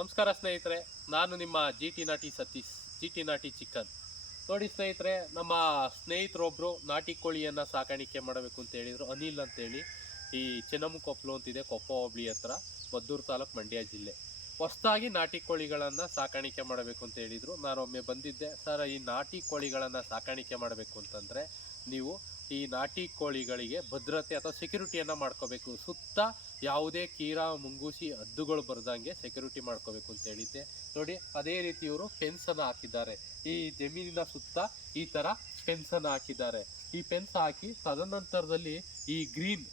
ನಮಸ್ಕಾರ ಸ್ನೇಹಿತರೆ, ನಾನು ನಿಮ್ಮ G T Nati Satish, G T Nati chicken ನೋಡಿ ಸ್ನೇಹಿತರೆ, ನಮ್ಮ ಸ್ನೇಹಿತರೊಬ್ಬರು ನಾಟಿ ಕೋಳಿಯನ್ನು ಸಾಕಾಣಿಕೆ ಮಾಡಬೇಕು ಅಂತ ಹೇಳಿದರು, ಅನಿಲ್ ಅಂತೇಳಿ. ಈ ಚೆನ್ನಮ್ಮಕೊಪ್ಪಲು ಅಂತಿದೆ, ಕೊಪ್ಪ ಹೋಬಳಿ ಹತ್ರ, ಮದ್ದೂರು ತಾಲೂಕು ಮಂಡ್ಯ ಜಿಲ್ಲೆ. ಹೊಸದಾಗಿ ನಾಟಿ ಕೋಳಿಗಳನ್ನು ಸಾಕಾಣಿಕೆ ಮಾಡಬೇಕು ಅಂತ ಹೇಳಿದರು. ಒಮ್ಮೆ ಬಂದಿದ್ದೆ, ಸರ್, ಈ ನಾಟಿ ಕೋಳಿಗಳನ್ನು ಸಾಕಾಣಿಕೆ ಮಾಡಬೇಕು ಅಂತಂದರೆ ನೀವು ಈ ನಾಟಿ ಕೋಳಿಗಳಿಗೆ ಭದ್ರತೆ ಅಥವಾ ಸೆಕ್ಯೂರಿಟಿಯನ್ನು ಮಾಡ್ಕೋಬೇಕು. ಸುತ್ತ ಯಾವುದೇ ಕೀರಾ, ಮುಂಗೂಸಿ, ಹದ್ದುಗಳು ಬರ್ದಂಗೆ ಸೆಕ್ಯೂರಿಟಿ ಮಾಡ್ಕೋಬೇಕು ಅಂತ ಹೇಳಿದ್ದೆ. ನೋಡಿ, ಅದೇ ರೀತಿ ಇವರು ಫೆನ್ಸ್ ಅನ್ನು ಹಾಕಿದ್ದಾರೆ. ಈ ಜಮೀನಿನ ಸುತ್ತ ಈ ತರ ಫೆನ್ಸನ್ನು ಹಾಕಿದ್ದಾರೆ. ಈ ಫೆನ್ಸ್ ಹಾಕಿ ತದನಂತರದಲ್ಲಿ ಈ ಗ್ರೀನ್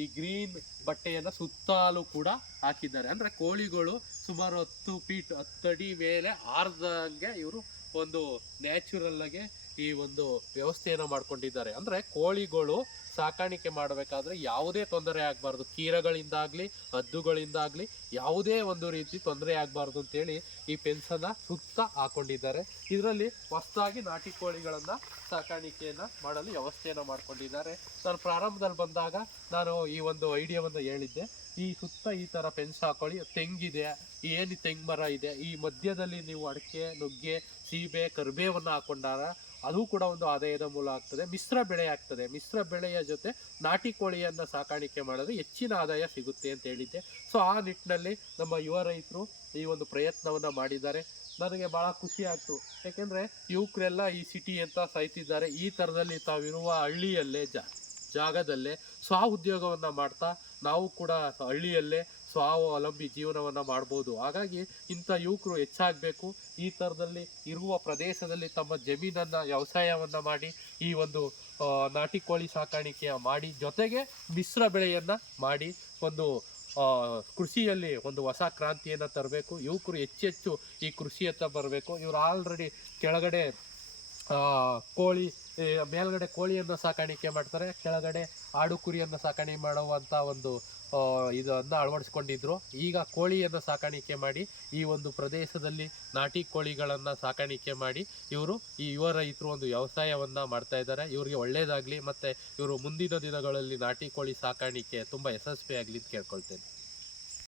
ಈ ಗ್ರೀನ್ ಬಟ್ಟೆಯನ್ನು ಸುತ್ತಲೂ ಕೂಡ ಹಾಕಿದ್ದಾರೆ. ಅಂದ್ರೆ ಕೋಳಿಗಳು ಸುಮಾರು ಹತ್ತು ಫೀಟ್ ಹತ್ತಡಿ ಮೇಲೆ ಆರ್ದಂಗೆ ಇವರು ಒಂದು ನ್ಯಾಚುರಲ್ ಆಗಿ ಈ ಒಂದು ವ್ಯವಸ್ಥೆಯನ್ನು ಮಾಡ್ಕೊಂಡಿದ್ದಾರೆ. ಅಂದ್ರೆ ಕೋಳಿಗಳು ಸಾಕಾಣಿಕೆ ಮಾಡಬೇಕಾದ್ರೆ ಯಾವುದೇ ತೊಂದರೆ ಆಗಬಾರ್ದು. ಕೀರಗಳಿಂದಾಗಲಿ, ಹದ್ದುಗಳಿಂದಾಗಲಿ ಯಾವುದೇ ಒಂದು ರೀತಿ ತೊಂದರೆ ಆಗಬಾರ್ದು ಅಂತೇಳಿ ಈ ಪೆನ್ಸನ್ನು ಸುತ್ತ ಹಾಕೊಂಡಿದ್ದಾರೆ. ಇದರಲ್ಲಿ ಹೊಸದಾಗಿ ನಾಟಿ ಕೋಳಿಗಳನ್ನು ಸಾಕಾಣಿಕೆಯನ್ನು ಮಾಡಲು ವ್ಯವಸ್ಥೆಯನ್ನು ಮಾಡಿಕೊಂಡಿದ್ದಾರೆ. ನಾನು ಪ್ರಾರಂಭದಲ್ಲಿ ಬಂದಾಗ ನಾನು ಈ ಒಂದು ಐಡಿಯಾವನ್ನು ಹೇಳಿದ್ದೆ. ಈ ಸುತ್ತ ಈ ತರ ಫೆನ್ಸ್ ಹಾಕೊಳ್ಳಿ, ತೆಂಗಿದೆ, ಏನು ತೆಂಗು ಮರ ಇದೆ, ಈ ಮಧ್ಯದಲ್ಲಿ ನೀವು ಅಡಿಕೆ, ನುಗ್ಗೆ, ಸೀಬೆ, ಕರಿಬೇವನ್ನು ಹಾಕೊಂಡಾರ ಅದು ಕೂಡ ಒಂದು ಆದಾಯದ ಮೂಲ ಆಗ್ತದೆ. ಮಿಶ್ರ ಬೆಳೆ ಆಗ್ತದೆ. ಮಿಶ್ರ ಬೆಳೆಯ ಜೊತೆ ನಾಟಿ ಕೋಳಿಯನ್ನ ಸಾಕಾಣಿಕೆ ಮಾಡಿದ್ರೆ ಹೆಚ್ಚಿನ ಆದಾಯ ಸಿಗುತ್ತೆ ಅಂತ ಹೇಳಿದ್ದೆ. ಸೊ ಆ ನಿಟ್ಟಿನಲ್ಲಿ ನಮ್ಮ ಯುವ ರೈತರು ಈ ಒಂದು ಪ್ರಯತ್ನವನ್ನ ಮಾಡಿದ್ದಾರೆ. ನನಗೆ ಬಹಳ ಖುಷಿ ಆಯಿತು ಯಾಕೆಂದ್ರೆ ಯುವಕರೆಲ್ಲ ಈ ಸಿಟಿ ಅಂತ ಸಾಯ್ತಿದ್ದಾರೆ. ಈ ತರದಲ್ಲಿ ತಾವಿರುವ ಹಳ್ಳಿಯಲ್ಲೇ ಜಾಗದಲ್ಲೇ ಸ್ವ ಉದ್ಯೋಗವನ್ನ ಮಾಡ್ತಾ ನಾವು ಕೂಡ ಹಳ್ಳಿಯಲ್ಲೇ ಸ್ವಾವಲಂಬಿ ಜೀವನವನ್ನು ಮಾಡ್ಬೋದು. ಹಾಗಾಗಿ ಇಂಥ ಯುವಕರು ಹೆಚ್ಚಾಗಬೇಕು. ಈ ಥರದಲ್ಲಿ ಇರುವ ಪ್ರದೇಶದಲ್ಲಿ ತಮ್ಮ ಜಮೀನನ್ನು, ವ್ಯವಸಾಯವನ್ನು ಮಾಡಿ, ಈ ಒಂದು ನಾಟಿ ಕೋಳಿ ಸಾಕಾಣಿಕೆಯ ಮಾಡಿ, ಜೊತೆಗೆ ಮಿಶ್ರ ಬೆಳೆಯನ್ನು ಮಾಡಿ, ಒಂದು ಕೃಷಿಯಲ್ಲಿ ಒಂದು ಹೊಸ ಕ್ರಾಂತಿಯನ್ನು ತರಬೇಕು. ಯುವಕರು ಹೆಚ್ಚೆಚ್ಚು ಈ ಕೃಷಿಯತ್ತ ಬರಬೇಕು. ಇವರು ಆಲ್ರೆಡಿ ಕೆಳಗಡೆ ಕೋಳಿ ಮೇಲ್ಗಡೆ ಕೋಳಿಯನ್ನು ಸಾಕಾಣಿಕೆ ಮಾಡ್ತಾರೆ, ಕೆಳಗಡೆ ಆಡು ಕುರಿಯನ್ನು ಸಾಕಾಣಿಕೆ ಮಾಡುವಂಥ ಒಂದು ಇದನ್ನು ಅಳವಡಿಸ್ಕೊಂಡಿದ್ರು. ಈಗ ಕೋಳಿಯನ್ನು ಸಾಕಾಣಿಕೆ ಮಾಡಿ, ಈ ಒಂದು ಪ್ರದೇಶದಲ್ಲಿ ನಾಟಿ ಕೋಳಿಗಳನ್ನು ಸಾಕಾಣಿಕೆ ಮಾಡಿ, ಇವರು ಈ ಯುವ ರೈತರು ಒಂದು ವ್ಯವಸಾಯವನ್ನ ಮಾಡ್ತಾ ಇದ್ದಾರೆ. ಇವರಿಗೆ ಒಳ್ಳೆಯದಾಗಲಿ ಮತ್ತೆ ಇವರು ಮುಂದಿನ ದಿನಗಳಲ್ಲಿ ನಾಟಿ ಕೋಳಿ ಸಾಕಾಣಿಕೆ ತುಂಬಾ ಯಶಸ್ವಿಯಾಗಲಿ ಅಂತ ಕೇಳ್ಕೊಳ್ತೇನೆ.